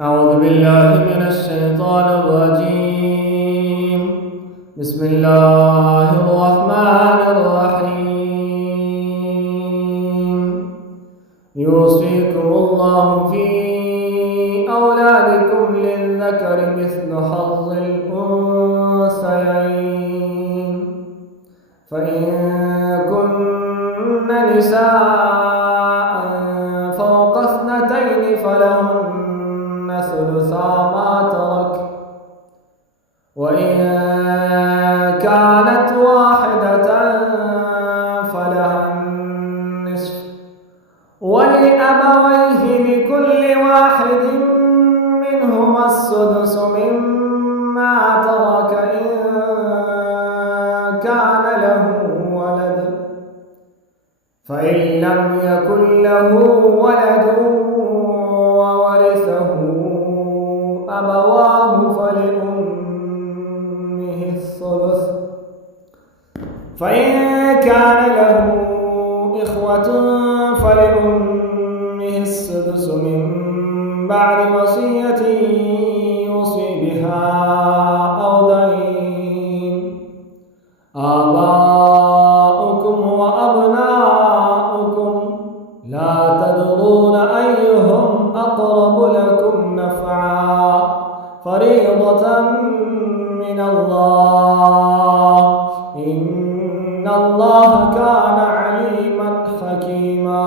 أعوذ بالله من الشيطان الرجيم. بسم الله الرحمن الرحيم. يوصيكم الله في أولادكم للذكر مثل حظ الأنثيين، فإن كن نساء فوق اثنتين فلهن ثلثا ما ترك، وإن كانت واحدة فلها النصف، ولأبويه لكل واحد منهما السدس مما ترك إن كان له ولد، فإن لم يكن له ولد وورثه أبواه فلأمه الثلث، فإن كان له إخوة فلأمه السدس من بعد وصية يوصي بها أو دين. آباؤكم وأبناؤكم لا تدرون أيهم أقرب لكم نفعا، فريضة من الله، إن الله كان عليما حكيما.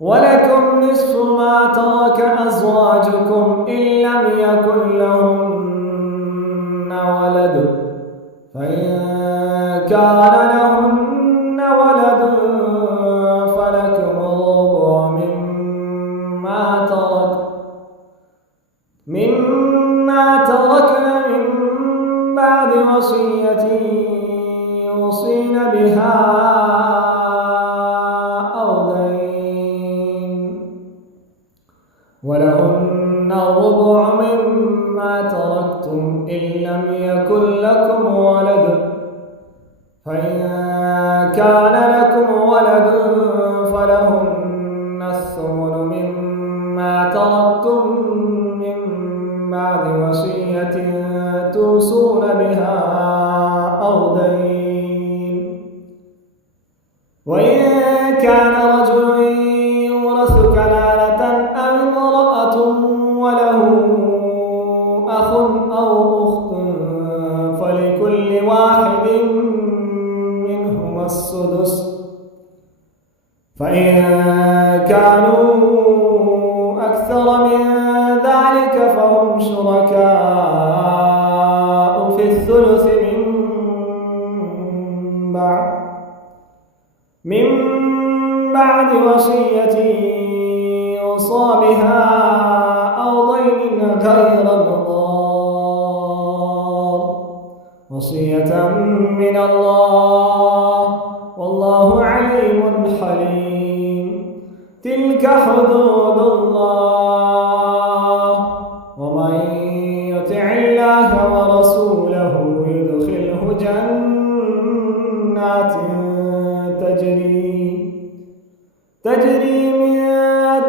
ولكم نصف ما ترك أزواجكم إن لم يكن لهن ولد، فإن كان لهن ولد فلكم الربع مما تركن من بعد وصية يوصين بها أو دين. ولهن الربع مما تركتم إن لم يكن لكم ولد، فإن كان لكم ولد فلهن الثمن مما تركتم من بعد وصية توصون بها أو دين. وإن كان رجل يورث كلالة أو امرأة وله أخ أو أخت فلكل واحد منهما السدس، فإن كانوا أكثر من ذلك فهم شركاء في الثلث من بعد وصية يوصى بها أو دين غير مضار، وصية من الله، والله عليم حليم. تلك حدود الله، ومن يطع الله ورسوله يدخله جنات تجري من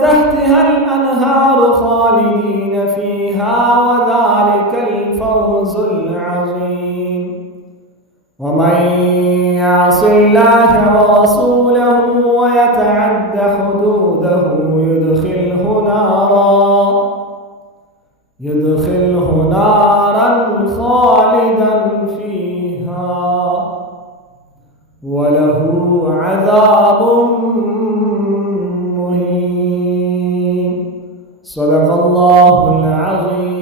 تحتها الأنهار خالدين فيها، وذلك الفوز العظيم. ومن يعص الله ورسوله ويتعد حدوده يدخله نارا خالدا فيها وله عذاب مهين. صدق الله العظيم.